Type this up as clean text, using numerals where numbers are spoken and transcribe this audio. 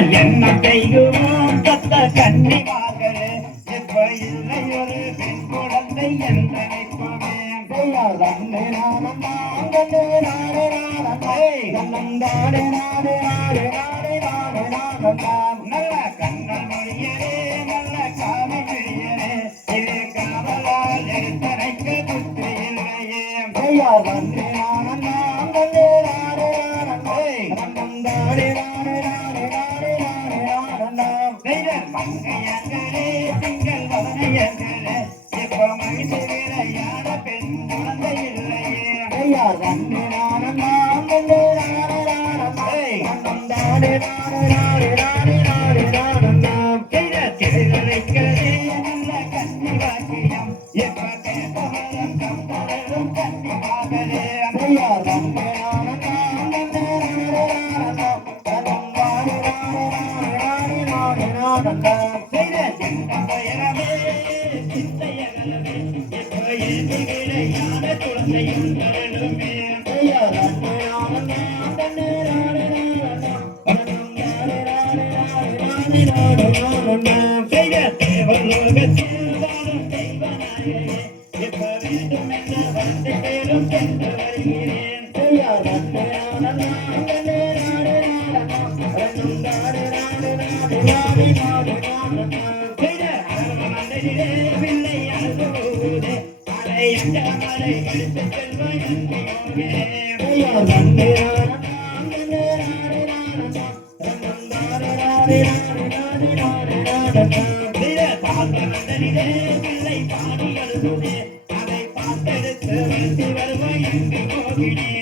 என்ன செய்யுவோம் சத்த கன்னிமார்களே இப்ப இல்லை ஒரு பெண் குழந்தை என்ற நினைப்போமே தன்னை நானும் நானே நானே நானே நானே நானே நானே நானே நானே நல்ல கண்ணல் மொழியரே நல்ல காலை மொழியரே இது காவலால் எடுத்தரைக்க புத்தி இல்லையே தன்னை நானும் நானே நானே நானே நானே மங்கையர்களே திங்கள் வதனையர்களே இப்ப மகிழ்ச்சி விளையாட பெண் குழந்தை இல்லையே தன்னை நானும் நானே திரைகளுக்கிறதே நல்ல கன்னி வாக்கியம் எப்ப கேட்டவரம் கம்பரும் கன்னி மகளே அதை பார்த்தெடுத்து வருவாய் என்று போகிறேன்